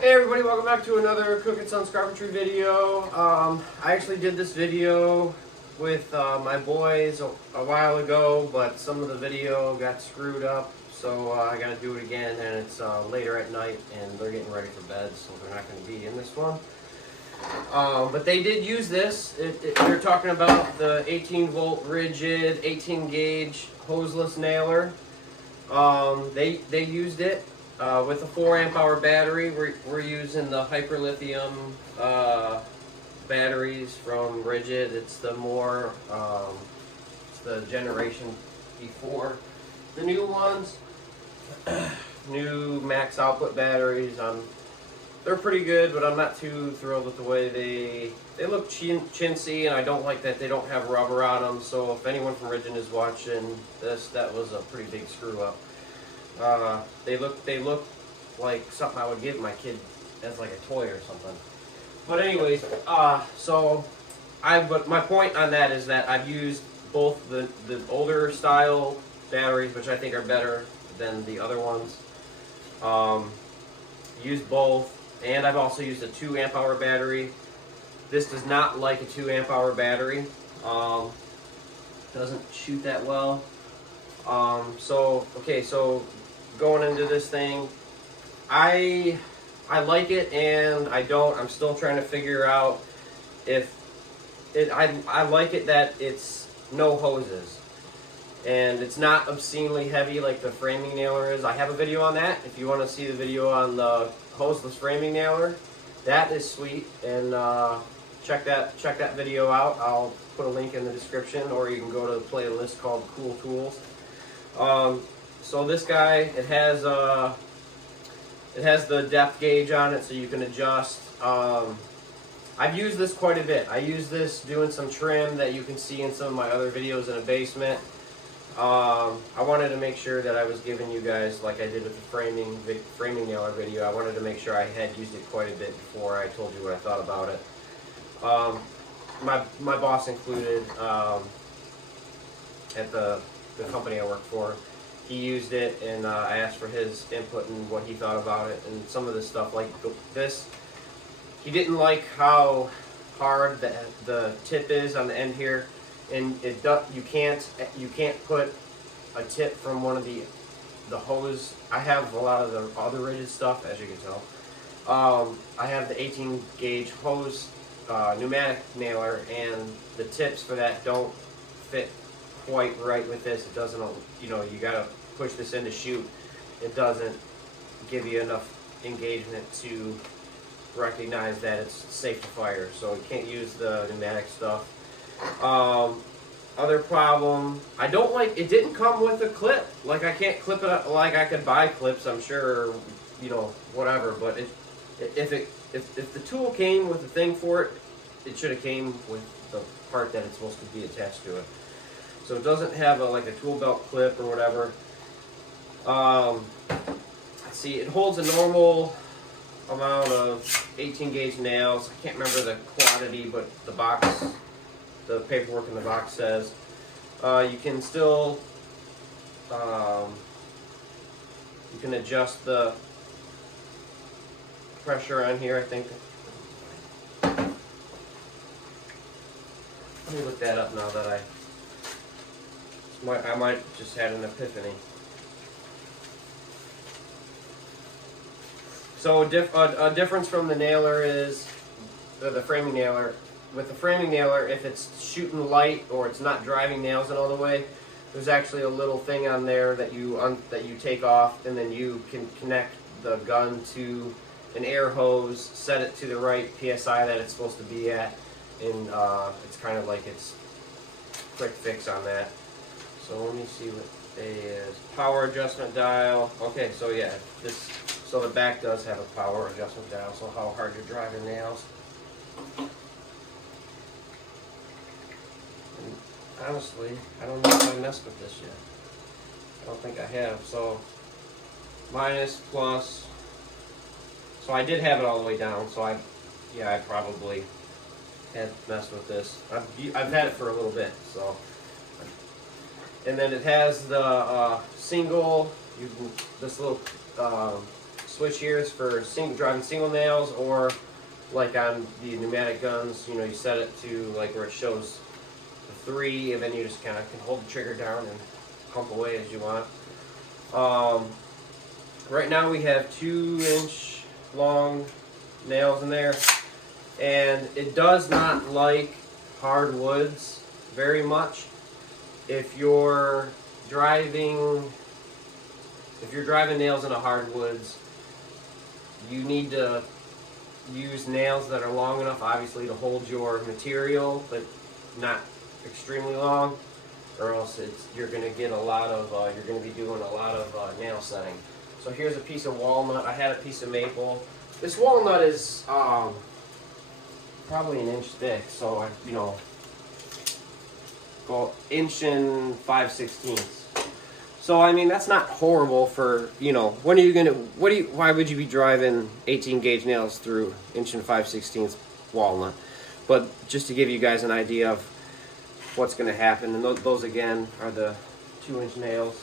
Hey everybody, welcome back to another Cooking Sons Carpentry video. I actually did this video with my boys a while ago, but some of the video got screwed up, so I gotta do it again, and it's later at night, and they're getting ready for bed, so they're not gonna be in this one. But they did use this. They're talking about the 18 volt Ridgid 18 gauge hoseless nailer. They used it. With a 4 amp hour battery. We're using the hyper lithium batteries from Ridgid. It's the more, it's the generation before the new ones. New max output batteries. They're pretty good, but I'm not too thrilled with the way they look chintzy, and I don't like that they don't have rubber on them. So if anyone from Ridgid is watching this, that was a pretty big screw up. They look like something I would give my kid as like a toy or something. But anyways, but my point on that is that I've used both the older style batteries, which I think are better than the other ones. Used both, and I've also used a 2 amp hour battery. This does not like a 2 amp hour battery. Doesn't shoot that well. So going into this thing, I like it and I don't. I'm still trying to figure out if I like it that it's no hoses and it's not obscenely heavy like the framing nailer is. I have a video on that. If you want to see the video on the hoseless framing nailer, that is sweet, and check that video out. I'll put a link in the description, or you can go to the playlist called Cool Tools. So this guy, it has the depth gauge on it, so you can adjust. I've used this quite a bit. I use this doing some trim that you can see in some of my other videos in a basement. I wanted to make sure that I was giving you guys, like I did with the framing nailer video, I wanted to make sure I had used it quite a bit before I told you what I thought about it. My boss included, at the company I work for, he used it, and I asked for his input and what he thought about it, and some of the stuff like this. He didn't like how hard the tip is on the end here, and you can't put a tip from one of the hose. I have a lot of the other Ridgid stuff, as you can tell. I have the 18 gauge hose pneumatic nailer, and the tips for that don't fit quite right with this. It doesn't, you gotta push this in to shoot. It doesn't give you enough engagement to recognize that it's safe to fire, so you can't use the pneumatic stuff. Other problem, I don't like, it didn't come with a clip. Like, I can't clip it up. Like, I could buy clips, I'm sure, whatever, but if the tool came with a thing for it, it should have came with the part that it's supposed to be attached to it. So it doesn't have a tool belt clip or whatever. Let's see, it holds a normal amount of 18 gauge nails. I can't remember the quantity, but the paperwork in the box says. You can still, you can adjust the pressure on here, I think. Let me look that up now that I might just had an epiphany. So a difference from the nailer is the framing nailer. With the framing nailer, if it's shooting light or it's not driving nails in all the way, there's actually a little thing on there that you take off, and then you can connect the gun to an air hose, set it to the right PSI that it's supposed to be at, and it's kind of like it's quick fix on that. So let me see what is power adjustment dial. Okay, so yeah, so the back does have a power adjustment dial, so how hard you're driving nails. And honestly, I don't know if I messed with this yet. I don't think I have. So minus, plus. So I did have it all the way down, so I probably had messed with this. I've had it for a little bit, so. And then it has the single, this little switch here is for driving single nails, or like on the pneumatic guns, you know, you set it to like where it shows the 3, and then you just kind of can hold the trigger down and pump away as you want. Right now we have 2-inch long nails in there, and it does not like hardwoods very much. If you're driving nails into hardwoods, you need to use nails that are long enough, obviously, to hold your material, but not extremely long, or else you're going to get a lot of you're going to be doing a lot of nail setting. So here's a piece of walnut. I had a piece of maple. This walnut is probably 1 inch thick, so I, you know, go 1 5/16". So I mean, that's not horrible for, you know, why would you be driving 18 gauge nails through 1 5/16" walnut? But just to give you guys an idea of what's going to happen, and those again are the 2-inch nails.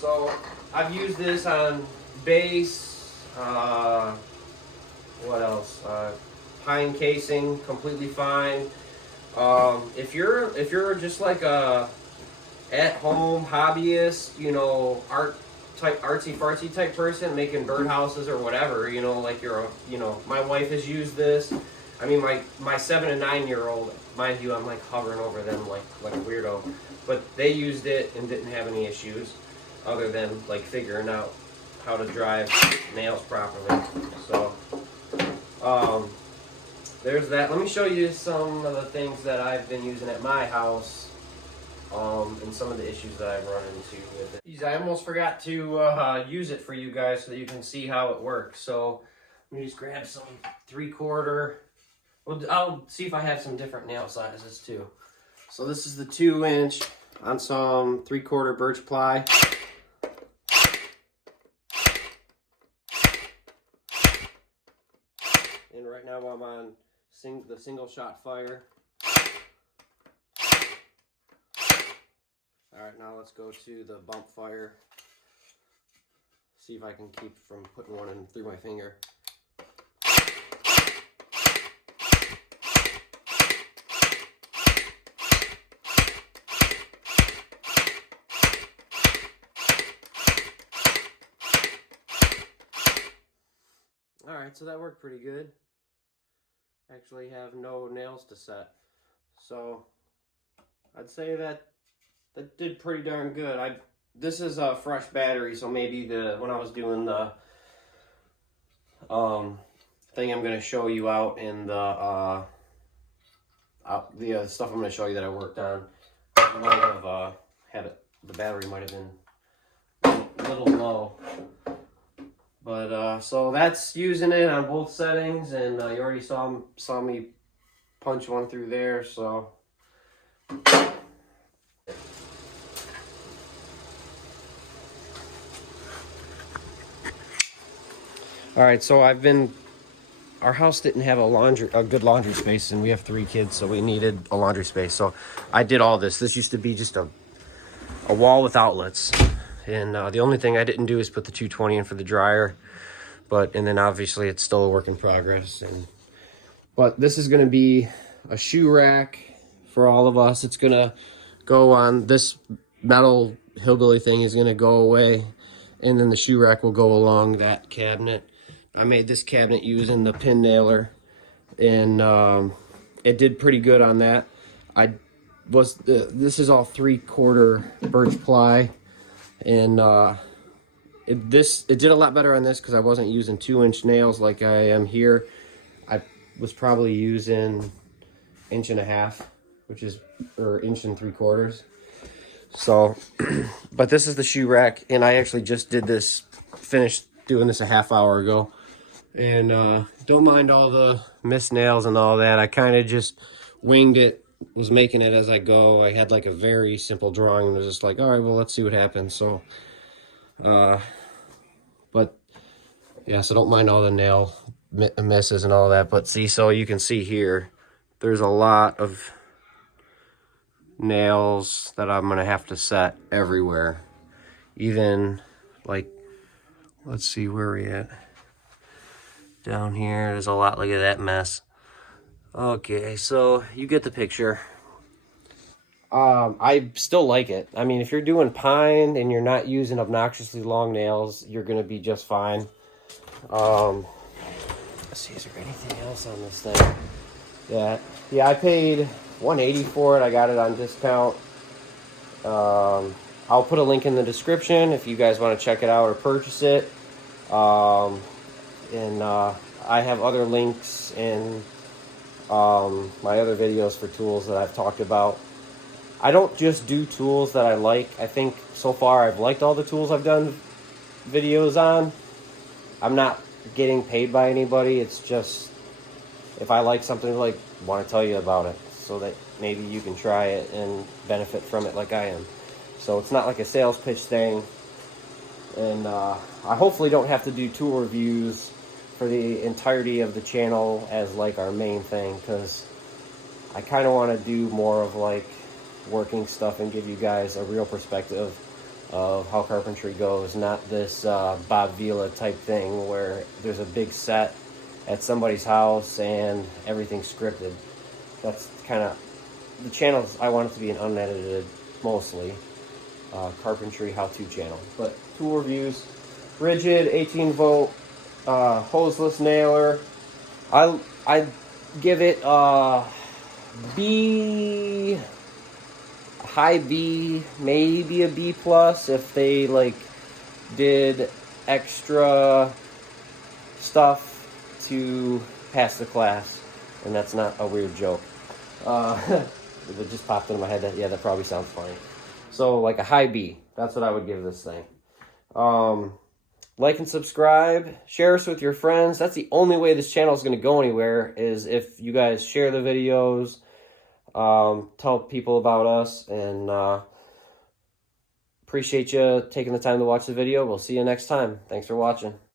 So I've used this on base, what else? Pine casing, completely fine. If you're just like a at-home hobbyist, you know, artsy fartsy type person making birdhouses or whatever, you know, like my wife has used this. I mean, my 7 and 9-year-old, mind you, I'm like hovering over them like a weirdo, but they used it and didn't have any issues other than like figuring out how to drive nails properly. So there's that. Let me show you some of the things that I've been using at my house, and some of the issues that I've run into with it. I almost forgot to use it for you guys so that you can see how it works. So let me just grab some 3/4. Well, I'll see if I have some different nail sizes too. So this is the 2-inch on some 3/4 birch ply. And right now I'm on the single shot fire. Alright, now let's go to the bump fire. See if I can keep from putting one in through my finger. Alright, so that worked pretty good. Actually have no nails to set. So I'd say that did pretty darn good. This is a fresh battery, so maybe when I was doing the thing I'm gonna show you out in the stuff I'm gonna show you that I worked on, I might have the battery might have been a little low. But so that's using it on both settings, and you already saw me punch one through there. So all right, so our house didn't have a good laundry space, and we have 3 kids, so we needed a laundry space. So I did all this. This used to be just a wall with outlets, and the only thing I didn't do is put the 220 in for the dryer. And then obviously it's still a work in progress. But this is going to be a shoe rack for all of us. It's going to go on this metal hillbilly thing is going to go away, and then the shoe rack will go along that cabinet. I made this cabinet using the pin nailer, and it did pretty good on that. This is all 3/4 birch ply, and it did a lot better on this because I wasn't using 2-inch nails like I am here. I was probably using 1.5 inches, or 1 3/4. So, but this is the shoe rack, and I actually just finished doing this a half hour ago. And don't mind all the missed nails and all that. I kind of just winged it, was making it as I go. I had like a very simple drawing and was just like, all right, well, let's see what happens. So, but yeah, so don't mind all the nail misses and all that. But see, so you can see here, there's a lot of nails that I'm gonna have to set everywhere. Even like, let's see where we at. Down here, there's a lot. Look at that mess. Okay, so you get the picture. I still like it. I mean, if you're doing pine and you're not using obnoxiously long nails, you're gonna be just fine. Let's see, is there anything else on this thing? Yeah, I paid $180 for it. I got it on discount. I'll put a link in the description if you guys want to check it out or purchase it. I have other links in my other videos for tools that I've talked about. I don't just do tools that I like. I think so far I've liked all the tools I've done videos on. I'm not getting paid by anybody. It's just if I like something, like, want to tell you about it so that maybe you can try it and benefit from it like I am. So it's not like a sales pitch thing. And I hopefully don't have to do tool reviews for the entirety of the channel as like our main thing, because I kind of want to do more of like working stuff and give you guys a real perspective of how carpentry goes, not this Bob Vila type thing where there's a big set at somebody's house and everything's scripted. That's kind of the channel. I want it to be an unedited, mostly carpentry how-to channel. But tool reviews, Ridgid 18-volt hoseless nailer. I give it B, high B, maybe a B plus if they like did extra stuff to pass the class, and that's not a weird joke. It just popped into my head that, yeah, that probably sounds funny. So like a high B, that's what I would give this thing. Like and subscribe, share us with your friends. That's the only way this channel is going to go anywhere, is if you guys share the videos, tell people about us, and appreciate you taking the time to watch the video. We'll see you next time. Thanks for watching.